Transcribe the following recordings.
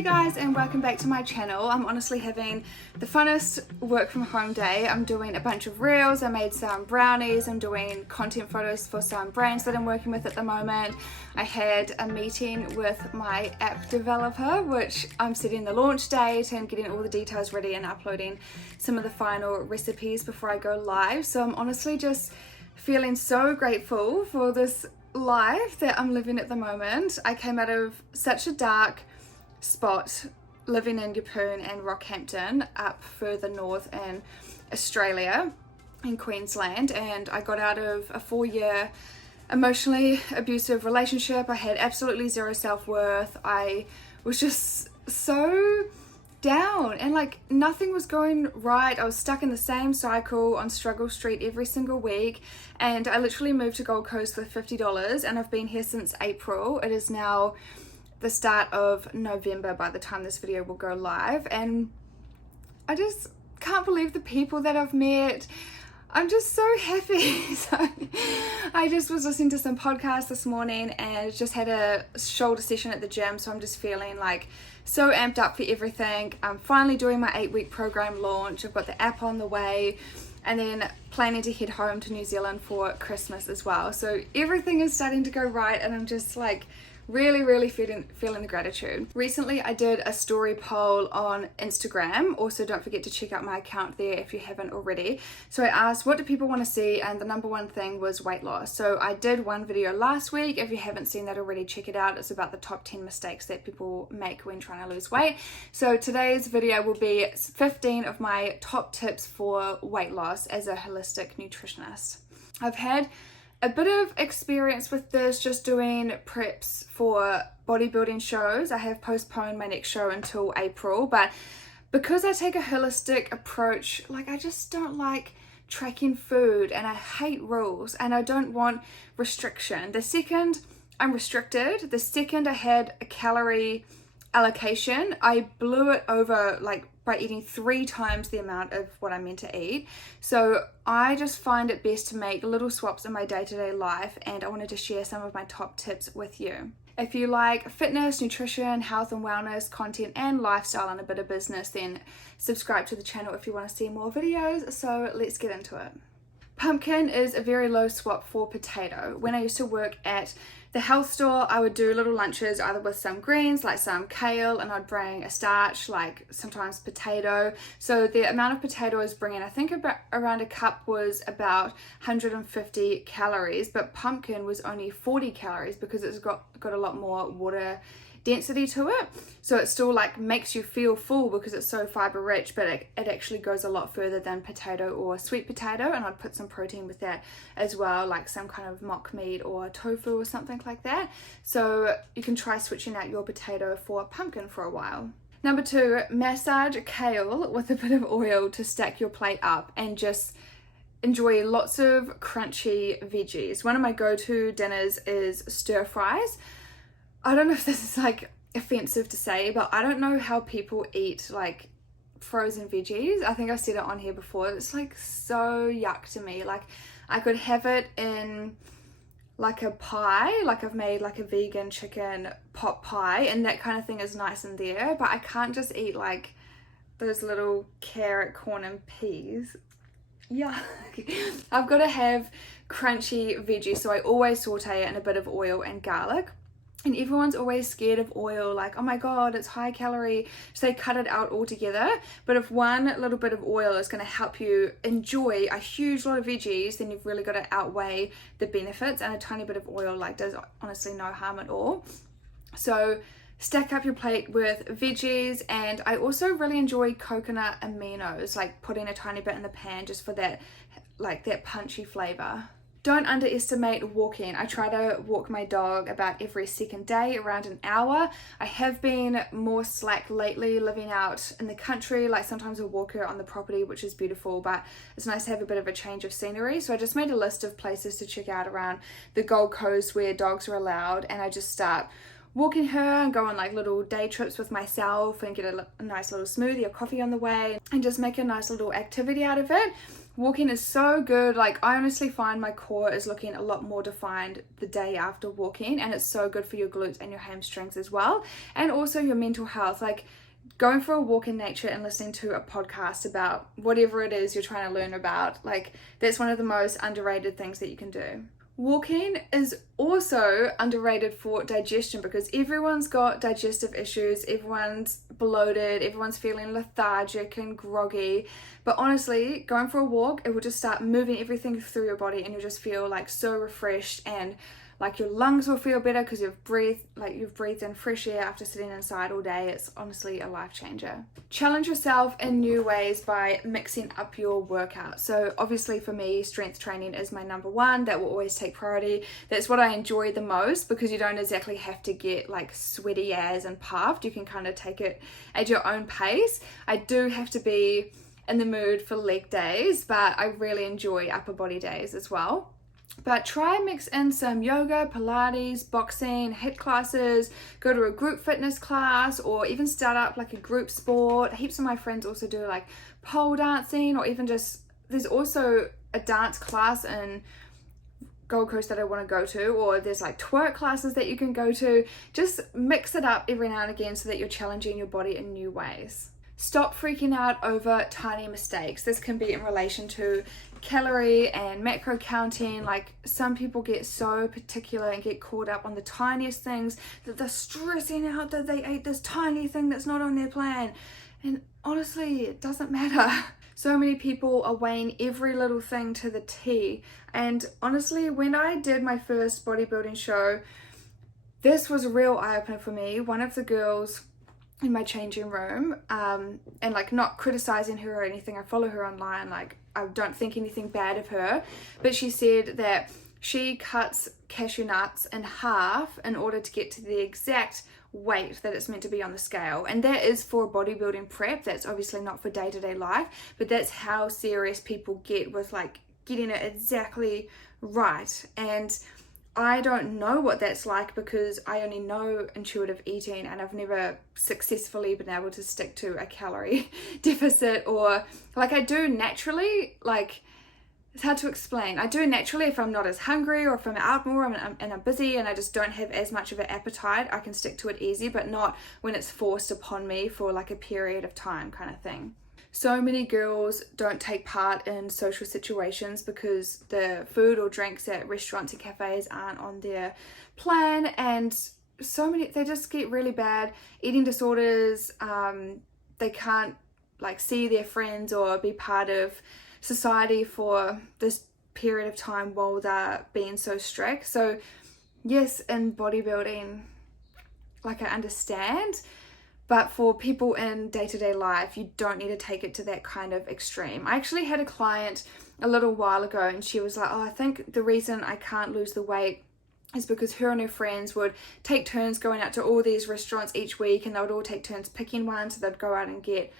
Hey guys, and welcome back to my channel. I'm honestly having the funnest work from home day. I'm doing a bunch of reels, I made some brownies, I'm doing content photos for some brands that I'm working with at the moment. I had a meeting with my app developer, which I'm setting the launch date and getting all the details ready and uploading some of the final recipes before I go live. So I'm honestly just feeling so grateful for this life that I'm living at the moment. I came out of such a dark spot living in Yeppoon and Rockhampton up further north in Australia in Queensland, and I got out of a 4-year emotionally abusive relationship. I had absolutely zero self-worth. I was just so down and like nothing was going right. I was stuck in the same cycle on Struggle Street every single week, and I literally moved to Gold Coast with $50 and I've been here since April. It is now the start of November by the time this video will go live, and I just can't believe the people that I've met. I'm just so happy. So I just was listening to some podcasts this morning and just had a shoulder session at the gym, so I'm just feeling like so amped up for everything. I'm finally doing my 8-week program launch. I've got the app on the way, and then planning to head home to New Zealand for Christmas as well. So everything is starting to go right, and I'm just like really feeling the gratitude. Recently I did a story poll on Instagram. Also, don't forget to check out my account there if you haven't already. So I asked, what do people want to see? And the number one thing was weight loss. So I did one video last week. If you haven't seen that already, check it out. It's about the top 10 mistakes that people make when trying to lose weight. So today's video will be 15 of my top tips for weight loss as a holistic nutritionist. I've had a bit of experience with this just doing preps for bodybuilding shows. I have postponed my next show until April, but because I take a holistic approach, like I just don't like tracking food and I hate rules and I don't want restriction. The second I'm restricted, the second I had a calorie allocation, I blew it over like by eating 3 times the amount of what I meant to eat. So I just find it best to make little swaps in my day-to-day life, and I wanted to share some of my top tips with you. If you like fitness, nutrition, health and wellness content and lifestyle and a bit of business, then subscribe to the channel if you want to see more videos. So let's get into it. Pumpkin is a very low swap for potato. When I used to work at the health store, I would do little lunches either with some greens like some kale, and I'd bring a starch like sometimes potato. So the amount of potato I was bringing, I think about around a cup, was about 150 calories, but pumpkin was only 40 calories because it's got a lot more water density to it. So it still like makes you feel full because it's so fiber rich, but it actually goes a lot further than potato or sweet potato. And I'd put some protein with that as well, like some kind of mock meat or tofu or something like that. So you can try switching out your potato for pumpkin for a while. Number 2, massage kale with a bit of oil to stack your plate up and just enjoy lots of crunchy veggies. One of my go-to dinners is stir fries. I don't know if this is like offensive to say, but I don't know how people eat like frozen veggies. I think I've said it on here before. It's like so yuck to me. Like I could have it in like a pie, like I've made like a vegan chicken pot pie, and that kind of thing is nice in there, but I can't just eat like those little carrot, corn and peas. Yeah, I've got to have crunchy veggies, so I always saute it in a bit of oil and garlic. And everyone's always scared of oil, like, oh my god, it's high calorie, so they cut it out altogether. But if one little bit of oil is going to help you enjoy a huge lot of veggies, then you've really got to outweigh the benefits, and a tiny bit of oil like does honestly no harm at all. So stack up your plate with veggies. And I also really enjoy coconut aminos, like putting a tiny bit in the pan just for that, like that punchy flavor. Don't underestimate walking. I try to walk my dog about every second day, around an hour. I have been more slack lately living out in the country, like sometimes I walk her on the property, which is beautiful, but it's nice to have a bit of a change of scenery. So I just made a list of places to check out around the Gold Coast where dogs are allowed, and I just start walking her and go on like little day trips with myself and get a nice little smoothie or coffee on the way and just make a nice little activity out of it. Walking is so good. Like, I honestly find my core is looking a lot more defined the day after walking, and it's so good for your glutes and your hamstrings as well, and also your mental health. Like, going for a walk in nature and listening to a podcast about whatever it is you're trying to learn about, like, that's one of the most underrated things that you can do. Walking is also underrated for digestion, because everyone's got digestive issues, everyone's bloated, everyone's feeling lethargic and groggy, but honestly, going for a walk, it will just start moving everything through your body, and you'll just feel like so refreshed, and like your lungs will feel better because you've breathed in fresh air after sitting inside all day. It's honestly a life changer. Challenge yourself in new ways by mixing up your workout. So obviously for me, strength training is my number one. That will always take priority. That's what I enjoy the most, because you don't exactly have to get like sweaty as and puffed. You can kind of take it at your own pace. I do have to be in the mood for leg days, but I really enjoy upper body days as well. But try and mix in some yoga, Pilates, boxing, HIIT classes, go to a group fitness class, or even start up like a group sport. Heaps of my friends also do like pole dancing, or even just, there's also a dance class in Gold Coast that I want to go to, or there's like twerk classes that you can go to. Just mix it up every now and again so that you're challenging your body in new ways. Stop freaking out over tiny mistakes. This can be in relation to calorie and macro counting. Like, some people get so particular and get caught up on the tiniest things that they're stressing out that they ate this tiny thing that's not on their plan. And honestly, it doesn't matter. So many people are weighing every little thing to the T. And honestly, when I did my first bodybuilding show, this was a real eye-opener for me. One of the girls in my changing room, and like, not criticizing her or anything, I follow her online, like, I don't think anything bad of her, but she said that she cuts cashew nuts in half in order to get to the exact weight that it's meant to be on the scale. And that is for bodybuilding prep. That's obviously not for day-to-day life, but that's how serious people get with like getting it exactly right. And I don't know what that's like, because I only know intuitive eating, and I've never successfully been able to stick to a calorie deficit, or like, I do naturally, like, it's hard to explain. I do naturally if I'm not as hungry, or if I'm out more and I'm busy and I just don't have as much of an appetite, I can stick to it easy, but not when it's forced upon me for like a period of time kind of thing. So many girls don't take part in social situations because the food or drinks at restaurants and cafes aren't on their plan, and so many, they just get really bad eating disorders. They can't like see their friends or be part of society for this period of time while they're being so strict. So yes, in bodybuilding, like, I understand, but for people in day-to-day life, you don't need to take it to that kind of extreme. I actually had a client a little while ago, and she was like, oh, I think the reason I can't lose the weight is because her and her friends would take turns going out to all these restaurants each week, and they would all take turns picking one. So they'd go out and get,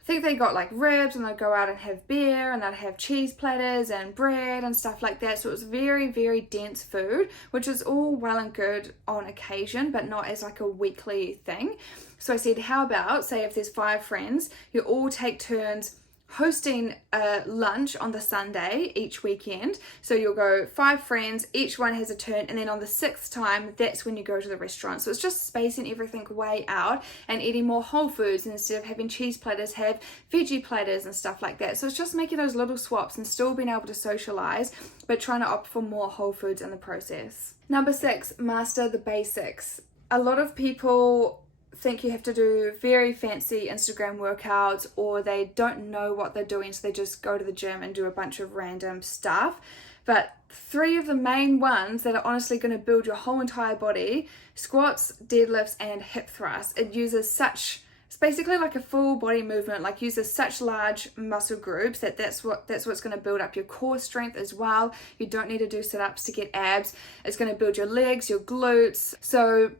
I think they got like ribs, and they'd go out and have beer, and they'd have cheese platters and bread and stuff like that. So it was very, very dense food, which is all well and good on occasion, but not as like a weekly thing. So I said, how about, say if there's 5 friends, you all take turns hosting a lunch on the Sunday each weekend. So you'll go 5 friends, each one has a turn, and then on the 6th time, that's when you go to the restaurant. So it's just spacing everything way out and eating more whole foods, and instead of having cheese platters, have veggie platters and stuff like that. So it's just making those little swaps and still being able to socialize, but trying to opt for more whole foods in the process. Number 6, master the basics. A lot of people think you have to do very fancy Instagram workouts, or they don't know what they're doing, so they just go to the gym and do a bunch of random stuff. But 3 of the main ones that are honestly going to build your whole entire body: squats, deadlifts, and hip thrusts. It uses such, it's basically like a full body movement, like uses such large muscle groups that's what's going to build up your core strength as well. You don't need to do sit-ups to get abs. It's going to build your legs, your glutes. So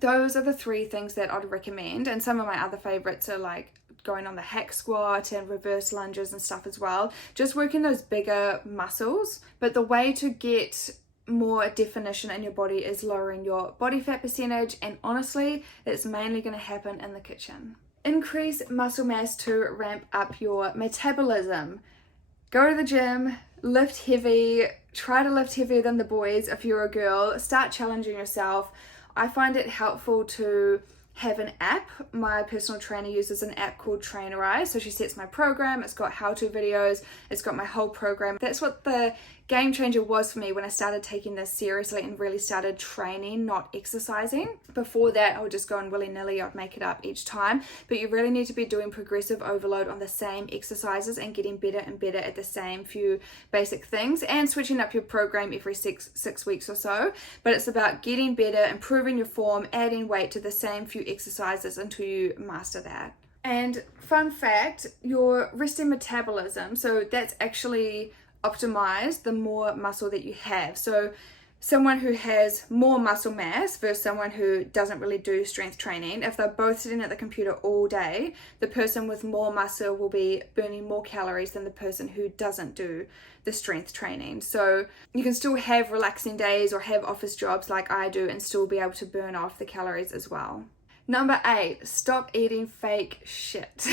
those are the 3 things that I'd recommend. And some of my other favorites are like going on the hack squat and reverse lunges and stuff as well. Just working those bigger muscles. But the way to get more definition in your body is lowering your body fat percentage. And honestly, it's mainly going to happen in the kitchen. Increase muscle mass to ramp up your metabolism. Go to the gym, lift heavy, try to lift heavier than the boys if you're a girl, start challenging yourself. I find it helpful to have an app. My personal trainer uses an app called Trainerise. So she sets my program, it's got how-to videos, it's got my whole program. That's what the game changer was for me when I started taking this seriously and really started training, not exercising. Before that, I would just go in willy-nilly, I'd make it up each time. But you really need to be doing progressive overload on the same exercises and getting better and better at the same few basic things, and switching up your program every six weeks or so. But it's about getting better, improving your form, adding weight to the same few exercises until you master that. And fun fact, your resting metabolism, so that's actually optimized the more muscle that you have. So someone who has more muscle mass versus someone who doesn't really do strength training, if they're both sitting at the computer all day, the person with more muscle will be burning more calories than the person who doesn't do the strength training. So you can still have relaxing days or have office jobs like I do and still be able to burn off the calories as well. Number 8, stop eating fake shit.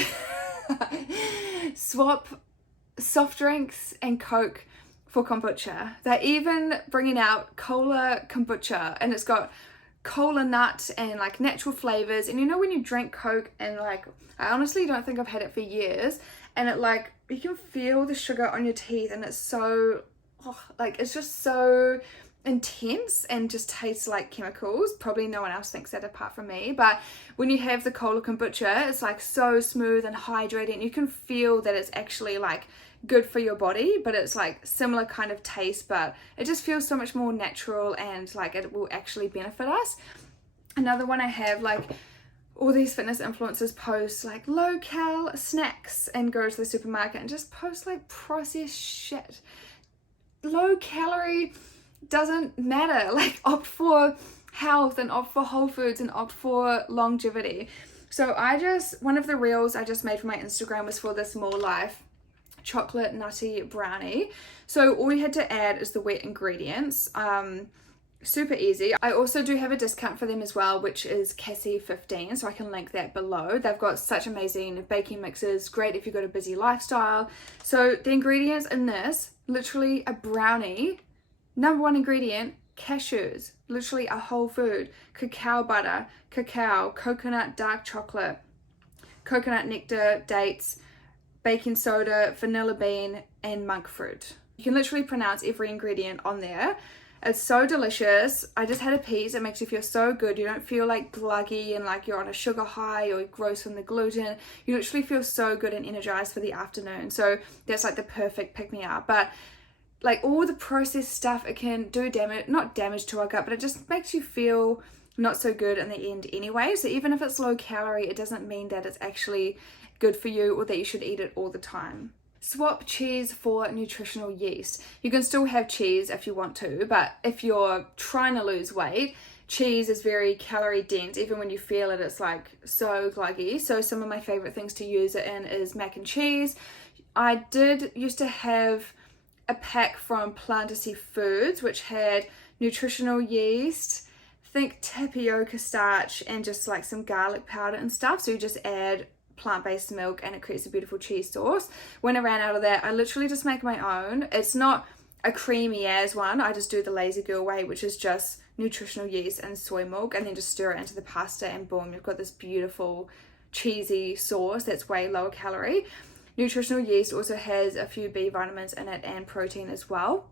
Swap soft drinks and Coke for kombucha. They're even bringing out cola kombucha, and it's got cola nut and like natural flavors. And you know when you drink Coke and like, I honestly don't think I've had it for years, and it like, you can feel the sugar on your teeth, and it's so like, it's just so intense and just tastes like chemicals. Probably no one else thinks that apart from me, but when you have the cola kombucha, it's like so smooth and hydrating. You can feel that it's actually like good for your body, but it's like similar kind of taste, but it just feels so much more natural and like it will actually benefit us. Another one I have, like all these fitness influencers post like low cal snacks and go to the supermarket and just post like processed shit. Low calorie doesn't matter. Like, opt for health and opt for whole foods and opt for longevity. So one of the reels I just made for my Instagram was for this More Life chocolate nutty brownie. So all you had to add is the wet ingredients. Super easy. I also do have a discount for them as well, which is Cassie15, so I can link that below. They've got such amazing baking mixes, great if you've got a busy lifestyle. So the ingredients in this, literally a brownie, number one ingredient, cashews, literally a whole food, cacao butter, cacao, coconut dark chocolate, coconut nectar, dates, baking soda, vanilla bean, and monk fruit. You can literally pronounce every ingredient on there. It's so delicious. I just had a piece. It makes you feel so good. You don't feel like gluggy and like you're on a sugar high or gross from the gluten. You literally feel so good and energized for the afternoon. So that's like the perfect pick-me-up. But like all the processed stuff, it can do damage, not damage to our gut, but it just makes you feel not so good in the end anyway. So even if it's low calorie, it doesn't mean that it's actually good for you or that you should eat it all the time. Swap cheese for nutritional yeast. You can still have cheese if you want to, but if you're trying to lose weight, cheese is very calorie dense. Even when you feel it, it's like so gluggy. So some of my favorite things to use it in is mac and cheese. I used to have a pack from Plantasy Foods, which had nutritional yeast, think tapioca starch, and just like some garlic powder and stuff. So you just add plant-based milk and it creates a beautiful cheese sauce. When I ran out of that, I literally just make my own. It's not a creamy as one. I just do the lazy girl way, which is just nutritional yeast and soy milk, and then just stir it into the pasta, and boom, you've got this beautiful cheesy sauce that's way lower calorie. Nutritional yeast also has a few B vitamins in it and protein as well.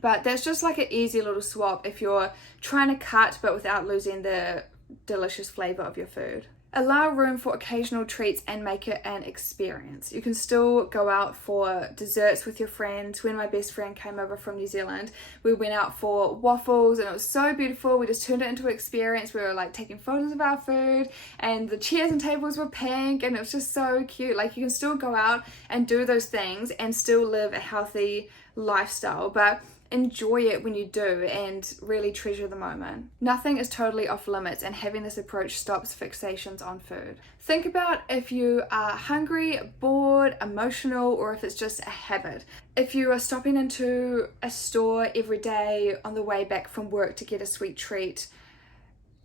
But that's just like an easy little swap if you're trying to cut but without losing the delicious flavor of your food. Allow room for occasional treats and make it an experience. You can still go out for desserts with your friends. When my best friend came over from New Zealand, we went out for waffles and it was so beautiful. We just turned it into an experience. We were like taking photos of our food and the chairs and tables were pink and it was just so cute. Like, you can still go out and do those things and still live a healthy lifestyle, but enjoy it when you do and really treasure the moment. Nothing is totally off limits, and having this approach stops fixations on food. Think about if you are hungry, bored, emotional, or if it's just a habit. If you are stopping into a store every day on the way back from work to get a sweet treat,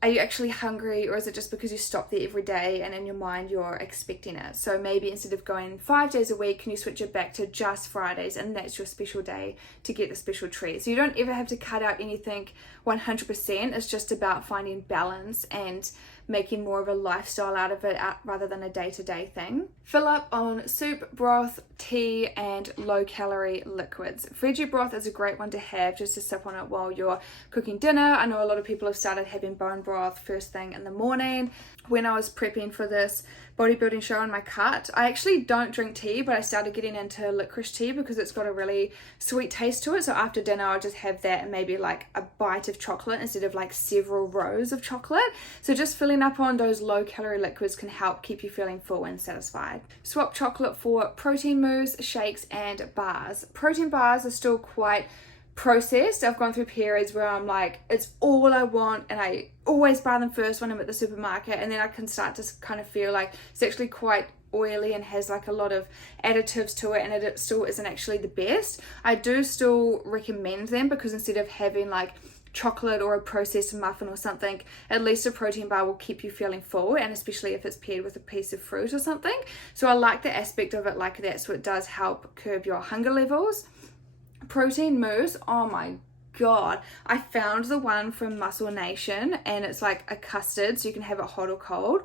are you actually hungry, or is it just because you stop there every day and in your mind you're expecting it? So maybe instead of going 5 days a week, can you switch it back to just Fridays, and that's your special day to get the special treat? So you don't ever have to cut out anything 100%. It's just about finding balance and making more of a lifestyle out of it rather than a day-to-day thing. Fill up on soup, broth, tea, and low-calorie liquids. Veggie broth is a great one to have just to sip on it while you're cooking dinner. I know a lot of people have started having bone broth first thing in the morning. When I was prepping for this bodybuilding show in my cut, I actually don't drink tea, but I started getting into licorice tea because it's got a really sweet taste to it. So after dinner, I'll just have that and maybe like a bite of chocolate instead of like several rows of chocolate. So just filling up on those low calorie liquids can help keep you feeling full and satisfied. Swap chocolate for protein mousse, shakes, and bars. Protein bars are still quite processed. I've gone through periods where I'm like, it's all I want, and I always buy them first when I'm at the supermarket, and then I can start to kind of feel like it's actually quite oily and has like a lot of additives to it, and it still isn't actually the best. I do still recommend them because instead of having like chocolate or a processed muffin or something, at least a protein bar will keep you feeling full, and especially if it's paired with a piece of fruit or something. So I like the aspect of it like that, so it does help curb your hunger levels. Protein mousse, oh my god, I found the one from Muscle Nation, and it's like a custard, so you can have it hot or cold.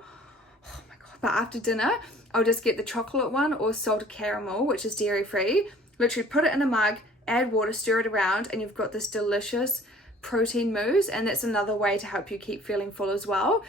Oh my god. But after dinner, I'll just get the chocolate one or salted caramel, which is dairy free. Literally put it in a mug, add water, stir it around, and you've got this delicious protein mousse. And that's another way to help you keep feeling full as well.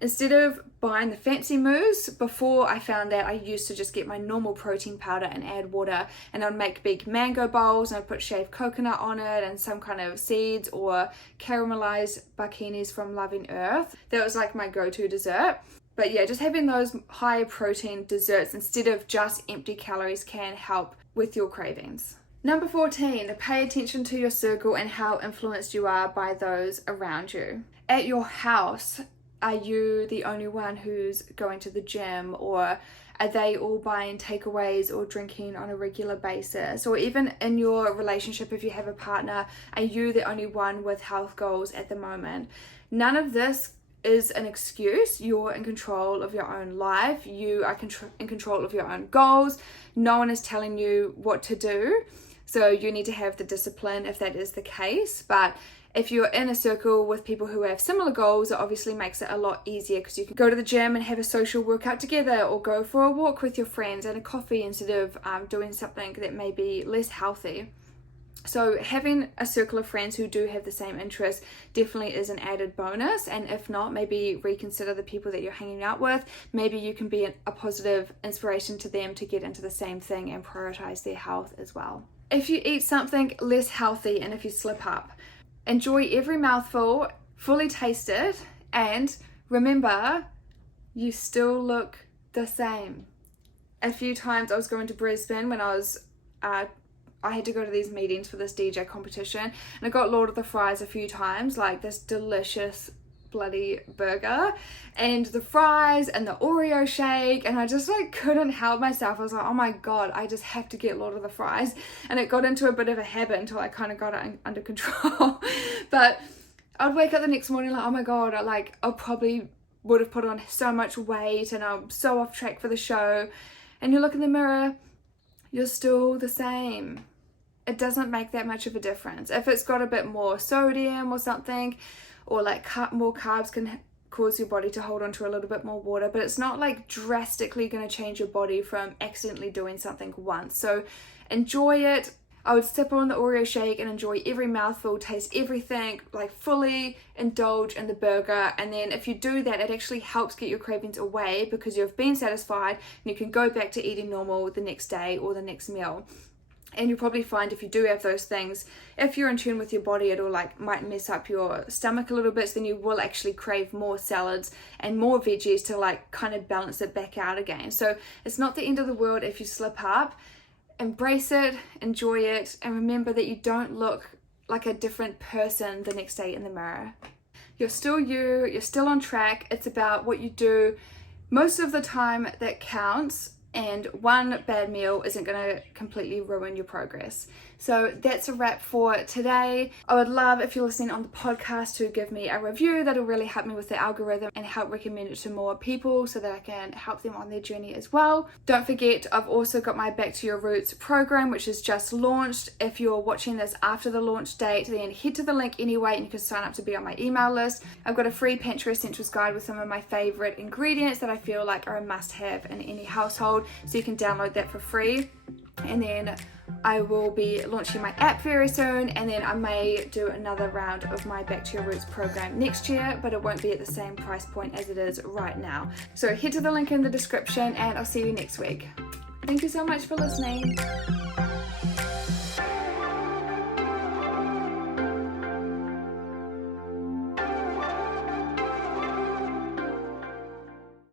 Instead of buying the fancy mousse, before I found out, I used to just get my normal protein powder and add water, and I'd make big mango bowls, and I'd put shaved coconut on it and some kind of seeds or caramelized bikinis from Loving Earth. That was like my go-to dessert. But yeah, just having those higher protein desserts instead of just empty calories can help with your cravings. Number 14, pay attention to your circle and how influenced you are by those around you. At your house, are you the only one who's going to the gym, or are they all buying takeaways or drinking on a regular basis? Or even in your relationship, if you have a partner, are you the only one with health goals at the moment? None of this is an excuse. You're in control of your own life. You are in control of your own goals. No one is telling you what to do. So you need to have the discipline if that is the case. But if you're in a circle with people who have similar goals, it obviously makes it a lot easier because you can go to the gym and have a social workout together, or go for a walk with your friends and a coffee instead of doing something that may be less healthy. So having a circle of friends who do have the same interests definitely is an added bonus. And if not, maybe reconsider the people that you're hanging out with. Maybe you can be a positive inspiration to them to get into the same thing and prioritize their health as well. If you eat something less healthy and if you slip up, enjoy every mouthful, fully taste it, and remember, you still look the same. A few times I was going to Brisbane when I had to go to these meetings for this DJ competition, and I got Lord of the Fries a few times, like this delicious bloody burger and the fries and the Oreo shake, and I just like couldn't help myself. I was like, oh my god, I just have to get Lord of the Fries, and it got into a bit of a habit until I kind of got it under control. But I'd wake up the next morning like, oh my god, I probably would have put on so much weight and I'm so off track for the show. And you look in the mirror, you're still the same. It doesn't make that much of a difference. If it's got a bit more sodium or something, or like more carbs can cause your body to hold on to a little bit more water, but it's not like drastically going to change your body from accidentally doing something once. So enjoy it. I would sip on the Oreo shake and enjoy every mouthful, taste everything, like fully indulge in the burger. And then if you do that, it actually helps get your cravings away because you've been satisfied and you can go back to eating normal the next day or the next meal. And you'll probably find if you do have those things, if you're in tune with your body, it'll might mess up your stomach a little bit, so then you will actually crave more salads and more veggies to kind of balance it back out again. So it's not the end of the world if you slip up. Embrace it, enjoy it, and remember that you don't look like a different person the next day in the mirror. You're still you, you're still on track. It's about what you do most of the time that counts. And one bad meal isn't going to completely ruin your progress. So that's a wrap for today. I would love if you're listening on the podcast to give me a review. That'll really help me with the algorithm and help recommend it to more people so that I can help them on their journey as well. Don't forget, I've also got my Back to Your Roots program, which is just launched. If you're watching this after the launch date, then head to the link anyway and you can sign up to be on my email list. I've got a free Pantry Essentials guide with some of my favorite ingredients that I feel like are a must-have in any household, so you can download that for free. And then I will be launching my app very soon, and then I may do another round of my Back to Your Roots program next year, but it won't be at the same price point as it is right now. So head to the link in the description and I'll see you next week. Thank you so much for listening.